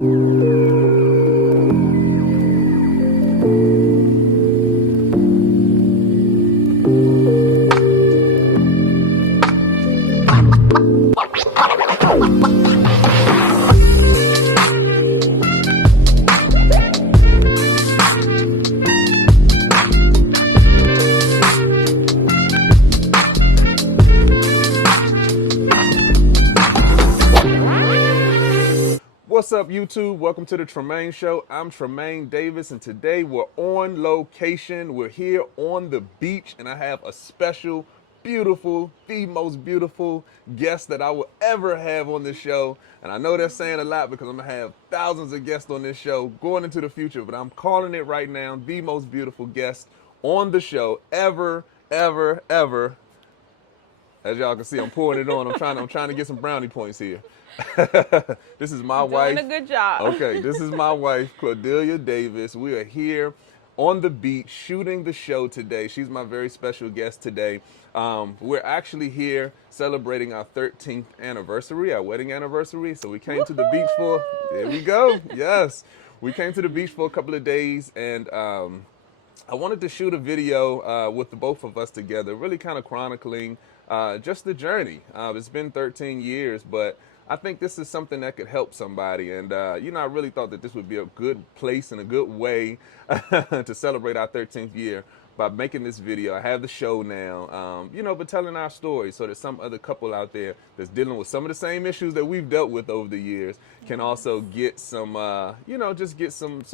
What's up, YouTube? Welcome to the Tremain Show. I'm Tremain Davis, and today we're on location. We're here on the beach, and I have a special, beautiful, the most beautiful guest that I will ever have on this show. And I know that's saying a lot because I'm going to have thousands of guests on this show going into the future, but I'm calling it right now the most beautiful guest on the show ever, ever, ever. As y'all can see, I'm pouring it on. I'm trying to get some brownie points here. This is my wife. Doing a good job. Okay, this is my wife, Cordelia Davis. We are here on the beach shooting the show today. She's my very special guest today. We're actually here celebrating our 13th anniversary, our wedding anniversary. So we came to the beach for, there we go, yes. We came to the beach for a couple of days, and I wanted to shoot a video with the both of us together, really kind of chronicling just the journey. It's been 13 years, but I think this is something that could help somebody. And, I really thought that this would be a good place and a good way to celebrate our 13th year by making this video. I have the show now, but telling our story so that some other couple out there that's dealing with some of the same issues that we've dealt with over the years can also get some, just get some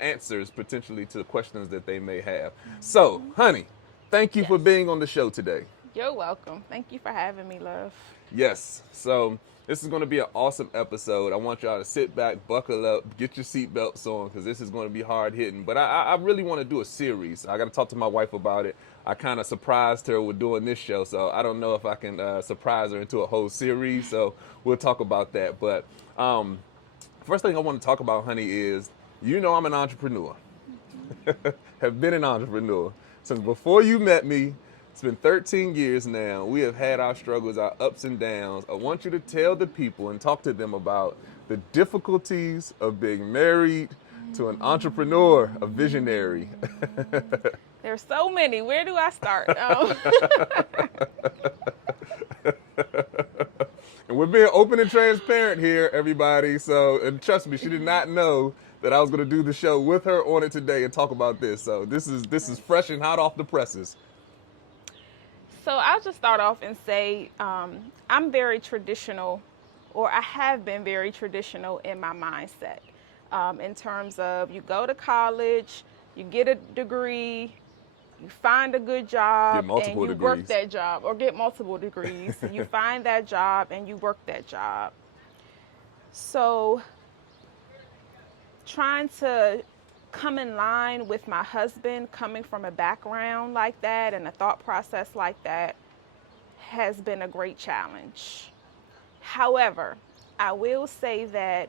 answers potentially to the questions that they may have. So, honey, thank you for being on the show today. You're welcome. Thank you for having me, love. Yes. So this is going to be an awesome episode. I want y'all to sit back, buckle up, get your seatbelts on, because this is going to be hard hitting. But I really want to do a series. I got to talk to my wife about it. I kind of surprised her with doing this show, so I don't know if I can surprise her into a whole series. So we'll talk about that. But first thing I want to talk about, honey, is I'm an entrepreneur. Have been an entrepreneur since before you met me. It's been 13 years now. We have had our struggles, our ups and downs. I want you to tell the people and talk to them about the difficulties of being married to an entrepreneur, a visionary. There's so many. Where do I start? And we're being open and transparent here, everybody. So, and trust me, she did not know that I was going to do the show with her on it today and talk about this. So this is fresh and hot off the presses. So I'll just start off and say I'm very traditional, or I have been very traditional in my mindset in terms of you go to college, you get a degree, you find a good job, and you work that job, or get multiple degrees. You find that job and you work that job. So trying to come in line with my husband coming from a background like that and a thought process like that has been a great challenge. However, I will say that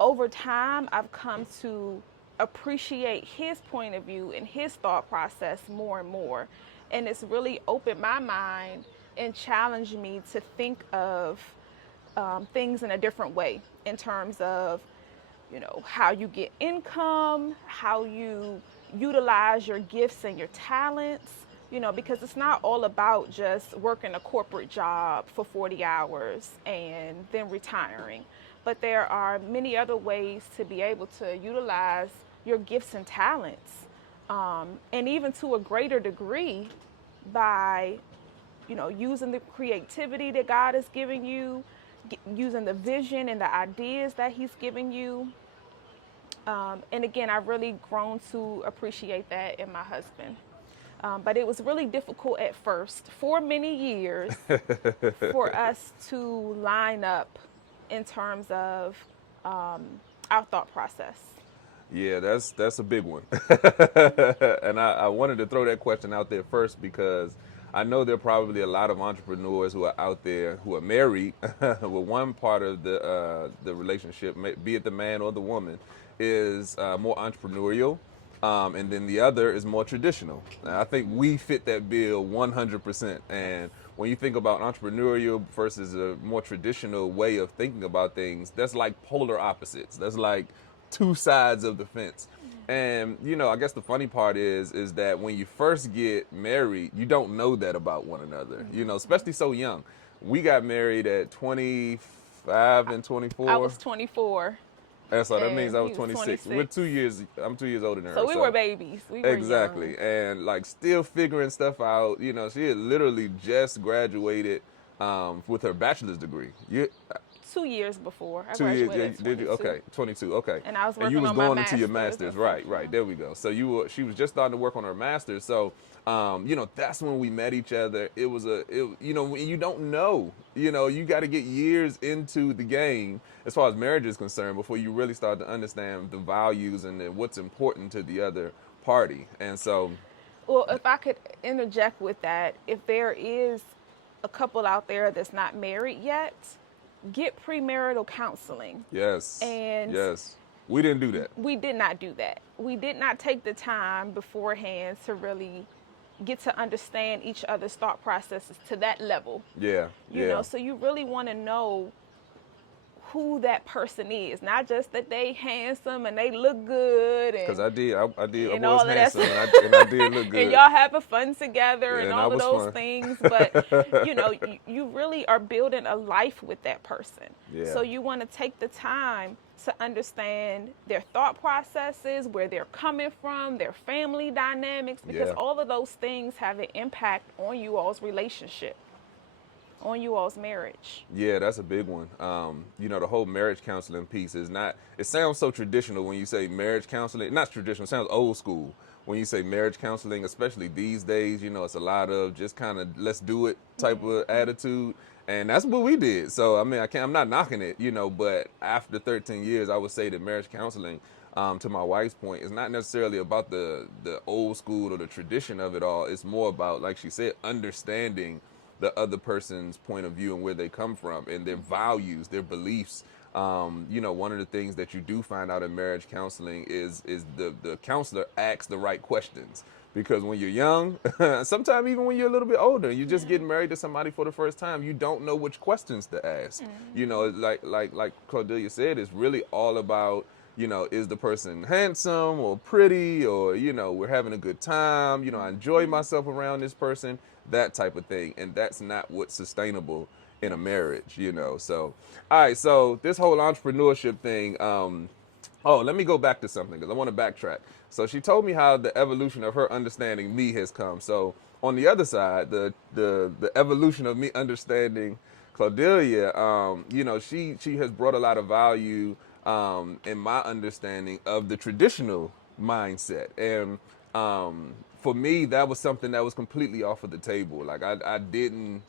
over time I've come to appreciate his point of view and his thought process more and more, and it's really opened my mind and challenged me to think of things in a different way in terms of how you get income, how you utilize your gifts and your talents, because it's not all about just working a corporate job for 40 hours and then retiring. But there are many other ways to be able to utilize your gifts and talents, and even to a greater degree by, using the creativity that God has given you, using the vision and the ideas that He's giving you. And again, I've really grown to appreciate that in my husband. But it was really difficult at first, for many years, for us to line up in terms of our thought process. Yeah, that's a big one. And I wanted to throw that question out there first because I know there are probably a lot of entrepreneurs who are out there who are married with one part of the relationship, be it the man or the woman, is more entrepreneurial, and then the other is more traditional. And I think we fit that bill 100%. And when you think about entrepreneurial versus a more traditional way of thinking about things, that's like polar opposites. That's like two sides of the fence. And I guess the funny part is that when you first get married, you don't know that about one another. Especially so young. We got married at 25 and I 24. was 24 And so that means and I was he was 26. We're 26. 2 years. I'm 2 years older than her. So we were babies. We were Exactly, young. and like still figuring stuff out. She had literally just graduated with her bachelor's degree. 2 years before. I 2 years, graduated yeah, at did you? 22. Okay, 22. Okay, And I was and you working was on my going into your master's. master's, right? There we go. So she was just starting to work on her master's. So, that's when we met each other. When you don't know, you got to get years into the game as far as marriage is concerned before you really start to understand the values and then what's important to the other party. And so, Well, if I could interject with that, if there is a couple out there that's not married yet, get premarital counseling. yes, And yes, we didn't do that. we did not do that. We did not take the time beforehand to really get to understand each other's thought processes to that level. Yeah, So you really want to know who that person is, not just that they handsome and they look good and because I did. I and was all of that handsome, and I did look good. and y'all having fun together and And I all of was those fun. things, but you really are building a life with that person. Yeah. So you want to take the time to understand their thought processes, where they're coming from, their family dynamics, because Yeah. all of those things have an impact on you all's relationship, on you all's marriage. Yeah, that's a big one. The whole marriage counseling piece is not, it sounds so traditional when you say marriage counseling. Not traditional, it sounds old school when you say marriage counseling, especially these days. It's a lot of just kind of let's do it type of attitude. And that's what we did. So, I mean, I'm not knocking it, but after 13 years, I would say that marriage counseling, to my wife's point, is not necessarily about the old school or the tradition of it all. It's more about, like she said, understanding the other person's point of view and where they come from and their values, their beliefs. One of the things that you do find out in marriage counseling is the counselor asks the right questions. Because when you're young, sometimes even when you're a little bit older, you just getting married to somebody for the first time, you don't know which questions to ask. Like Cordelia said, it's really all about, is the person handsome or pretty, or, we're having a good time, I enjoy myself around this person, that type of thing. And that's not what's sustainable in a marriage, So, all right, so this whole entrepreneurship thing, let me go back to something because I want to backtrack. So she told me how the evolution of her understanding me has come. So on the other side, the evolution of me understanding Claudelia, she has brought a lot of value in my understanding of the traditional mindset. And for me, that was something that was completely off of the table. Like I didn't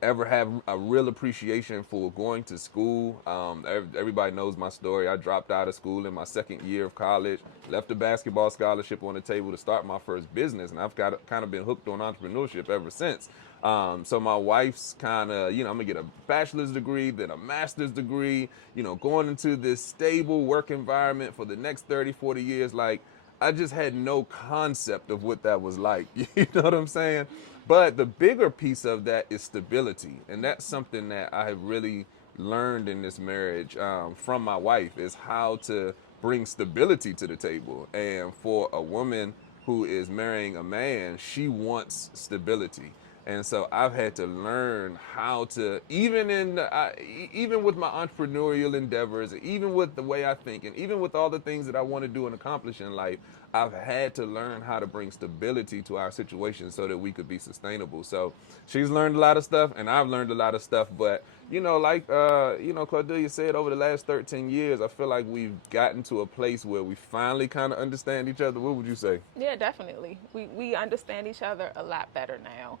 ever have a real appreciation for going to school. Everybody knows my story. I dropped out of school in my second year of college, left a basketball scholarship on the table to start my first business, and I've kind of been hooked on entrepreneurship ever since. So my wife's kind of, I'm gonna get a bachelor's degree, then a master's degree, going into this stable work environment for the next 30, 40 years. Like, I just had no concept of what that was like. You know what I'm saying? But the bigger piece of that is stability. And that's something that I have really learned in this marriage from my wife, is how to bring stability to the table. And for a woman who is marrying a man, she wants stability. And so I've had to learn how to, even with my entrepreneurial endeavors, even with the way I think, and even with all the things that I want to do and accomplish in life, I've had to learn how to bring stability to our situation so that we could be sustainable. So she's learned a lot of stuff, and I've learned a lot of stuff. But Cordelia said, over the last 13 years, I feel like we've gotten to a place where we finally kind of understand each other. What would you say? Yeah, definitely. We understand each other a lot better now.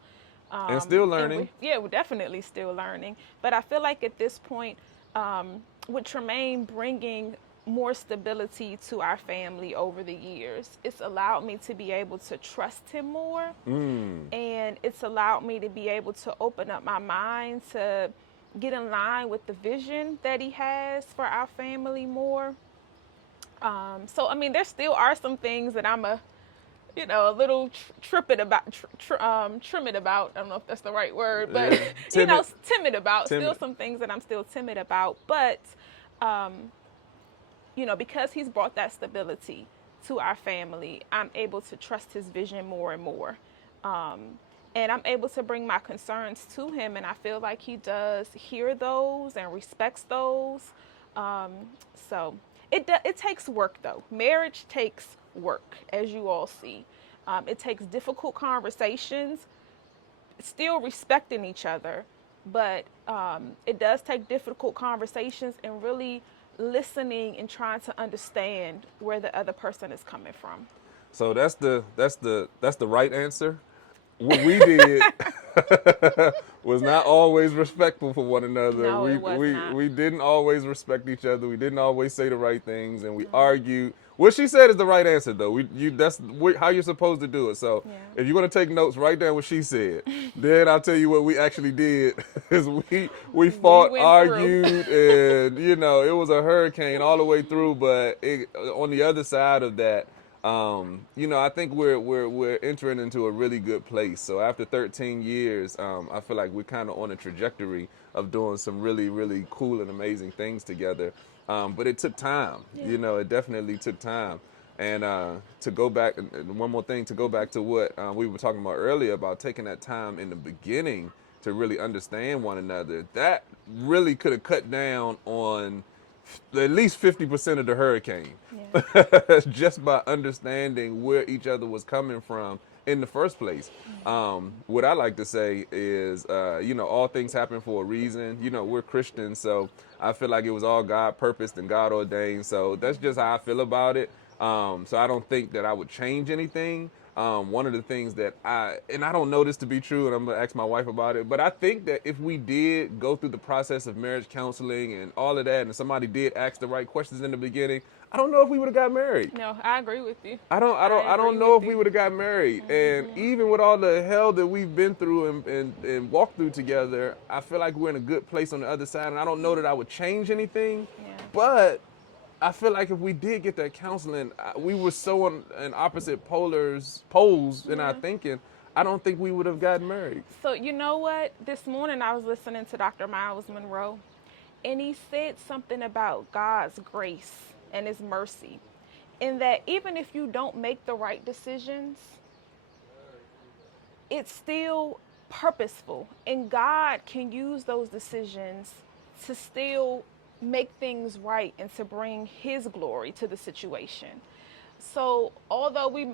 And still learning. We're definitely still learning. But I feel like at this point, with Tremain bringing more stability to our family over the years, it's allowed me to be able to trust him more. And it's allowed me to be able to open up my mind to get in line with the vision that he has for our family more. So, I mean, there still are some things that I'm a little tripping about, trimming about. I don't know if that's the right word, but Yeah. Timid. timid about. Still Timid. some things that I'm still timid about, but because he's brought that stability to our family, I'm able to trust his vision more and more. Um, and I'm able to bring my concerns to him, and I feel like he does hear those and respects those. Um, so it takes work, though. Marriage takes work, as you all see. It takes difficult conversations, still respecting each other, but it does take difficult conversations and really listening and trying to understand where the other person is coming from. So that's the right answer. What we did was not always respectful for one another. No, We it was we not. we didn't always respect each other. We didn't always say the right things, and we argued. What she said is the right answer, though. That's how you're supposed to do it. So Yeah. if you're gonna take notes, write down what she said. Then I'll tell you what we actually did. Is we We fought, went through. argued, and it was a hurricane all the way through. But on the other side of that. I think we're entering into a really good place. So after 13 years, I feel like we're kind of on a trajectory of doing some really, really cool and amazing things together. But it took time. Yeah. It definitely took time. And to go back, and one more thing, to go back to what we were talking about earlier about taking that time in the beginning to really understand one another, that really could have cut down on at least 50% of the hurricane. Yeah. Just by understanding where each other was coming from in the first place. What I like to say is, all things happen for a reason. We're Christians, so I feel like it was all God purposed and God ordained. So that's just how I feel about it. So I don't think that I would change anything. One of the things that and I don't know this to be true, and I'm gonna ask my wife about it, but I think that if we did go through the process of marriage counseling and all of that, and somebody did ask the right questions in the beginning, I don't know if we would have got married. No, I agree with you. I agree don't know with if we you. would have got married. And even with all the hell that we've been through and walked through together, I feel like we're in a good place on the other side. And I don't know that I would change anything, Yeah. but I feel like if we did get that counseling, we were so on an opposite poles in our Yeah. thinking. I don't think we would have gotten married. So you know what? This morning I was listening to Dr. Miles Monroe, and he said something about God's grace and his mercy. In that even if you don't make the right decisions, it's still purposeful. And God can use those decisions to still make things right and to bring his glory to the situation. So although we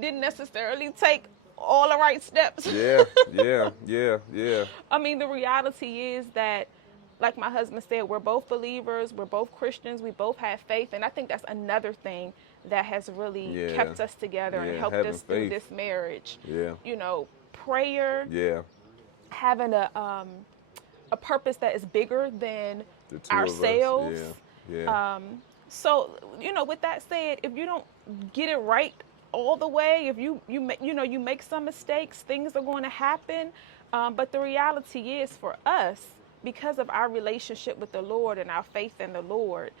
didn't necessarily take all the right steps, Yeah, yeah, yeah, yeah. I mean, the reality is that, like my husband said, we're both believers, we're both Christians, we both have faith. And I think that's another thing that has really Yeah. kept us together and Yeah, helped having us through faith. this marriage. Yeah, Prayer, yeah. having a purpose that is bigger than The two ourselves. of us. Yeah, yeah. So, with that said, if you don't get it right all the way, if you make some mistakes, things are going to happen. But the reality is for us, because of our relationship with the Lord and our faith in the Lord,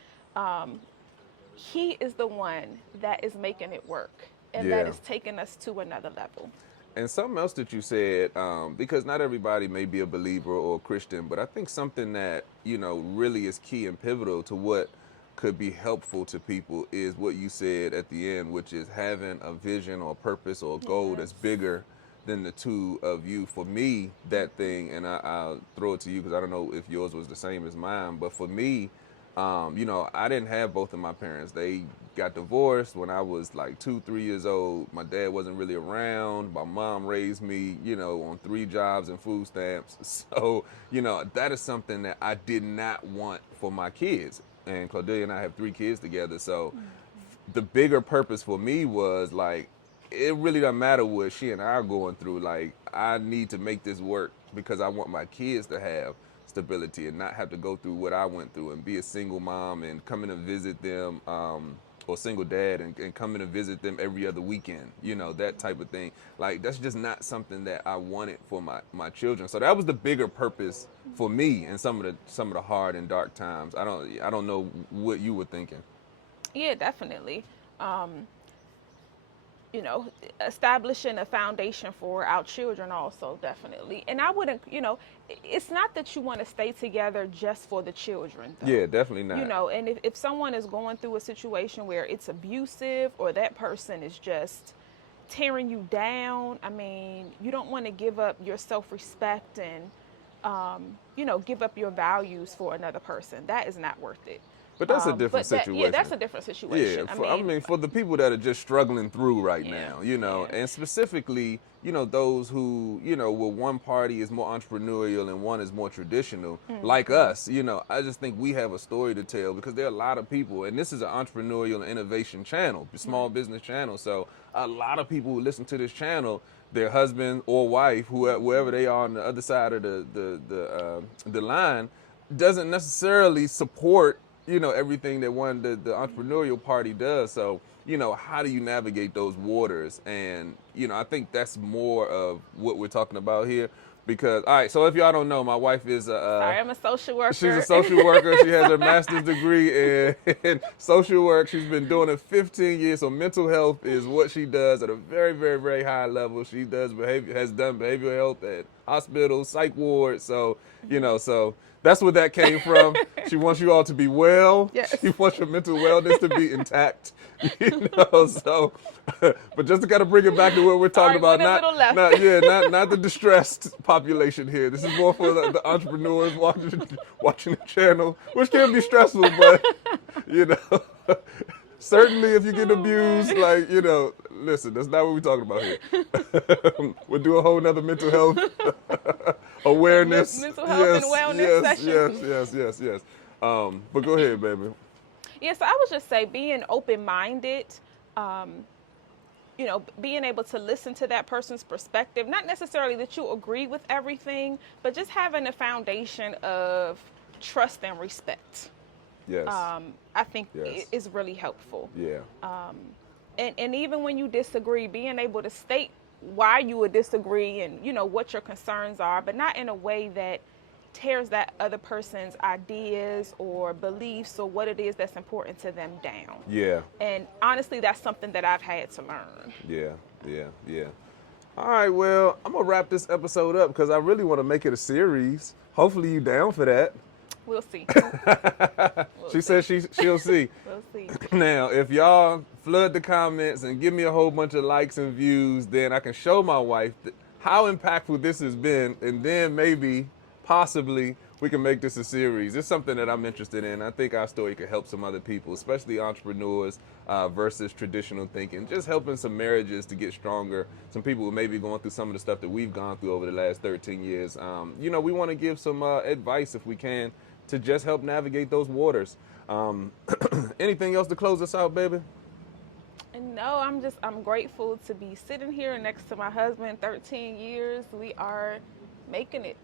he is the one that is making it work, and that Yeah. is taking us to another level. And something else that you said, because not everybody may be a believer or a Christian, but I think something that, really is key and pivotal to what could be helpful to people is what you said at the end, which is having a vision or a purpose or a goal Yes. that's bigger than the two of you. For me, that thing, and I'll throw it to you because I don't know if yours was the same as mine, but for me, I didn't have both of my parents. They got divorced when I was like 2, 3 years old. My dad wasn't really around. My mom raised me, on 3 jobs and food stamps. So, that is something that I did not want for my kids. And Claudia and I have 3 kids together. So the bigger purpose for me was like, it really doesn't matter what she and I are going through. Like, I need to make this work because I want my kids to have stability and not have to go through what I went through and be a single mom and coming to visit them, or single dad and coming to visit them every other weekend, that type of thing. Like, that's just not something that I wanted for my children. So that was the bigger purpose for me in some of the hard and dark times. I don't know what you were thinking. Yeah, definitely. establishing a foundation for our children also, definitely. And I wouldn't, it's not that you want to stay together just for the children, though. Yeah, definitely not. And if someone is going through a situation where it's abusive or that person is just tearing you down, I mean, you don't want to give up your self-respect and, give up your values for another person. That is not worth it. But that's a different situation. Yeah, that's a different situation. Yeah, I mean, for the people that are just struggling through right Yeah, now, yeah. and specifically, those who, where one party is more entrepreneurial and one is more traditional, like us, I just think we have a story to tell because there are a lot of people, and this is an entrepreneurial and innovation channel, small business channel. So a lot of people who listen to this channel, their husband or wife, whoever they are on the other side of the line, doesn't necessarily support everything that the entrepreneurial party does. So, how do you navigate those waters? And, I think that's more of what we're talking about here. Because, all right, so if y'all don't know, my wife is Sorry, I'm a social worker. She's a social worker. She has her master's degree in social work. She's been doing it 15 years. So mental health is what she does at a very, very, very high level. She has done behavioral health at hospitals, psych wards. So, so that's where that came from. She wants you all to be well. Yes. She wants your mental wellness to be intact. So, but just to kind of bring it back to what we're talking about, not the distressed population here. This is more for the entrepreneurs watching the channel, which can be stressful, but certainly if you get abused, listen, that's not what we're talking about here. We'll do a whole nother mental health awareness. Mental health and wellness session. Yes. But go ahead, baby. Yeah, so I would just say being open-minded, being able to listen to that person's perspective, not necessarily that you agree with everything, but just having a foundation of trust and respect. Yes. I think is really helpful. Yeah. And even when you disagree, being able to state why you would disagree and, what your concerns are, but not in a way that tears that other person's ideas or beliefs or what it is that's important to them down. Yeah. And honestly, that's something that I've had to learn. Yeah. All right, well, I'm going to wrap this episode up because I really want to make it a series. Hopefully you down for that. We'll see. She said she'll see. We'll see. Now, if y'all flood the comments and give me a whole bunch of likes and views, then I can show my wife how impactful this has been, and then maybe, possibly, we can make this a series. It's something that I'm interested in. I think our story could help some other people, especially entrepreneurs versus traditional thinking, just helping some marriages to get stronger. Some people who may be going through some of the stuff that we've gone through over the last 13 years. We want to give some advice, if we can, to just help navigate those waters. Anything else to close us out, baby? No, I'm grateful to be sitting here next to my husband. 13 years. We are making it.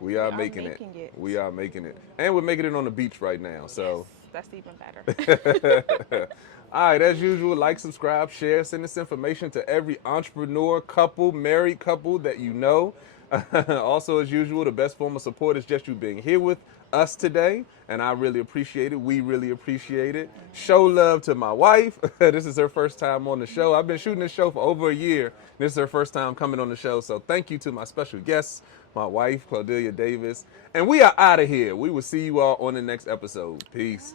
We are making it. We are making it. And we're making it on the beach right now. So yes, that's even better. All right, as usual, like, subscribe, share, send this information to every entrepreneur couple, married couple that you know. Also, as usual, the best form of support is just you being here with us today, and I really appreciate it. We really appreciate it. Show love to my wife. This is her first time on the show. I've been shooting this show for over a year. This is her first time coming on the show, so thank you to my special guests, my wife, Claudelia Davis, and we are out of here. We will see you all on the next episode. Peace.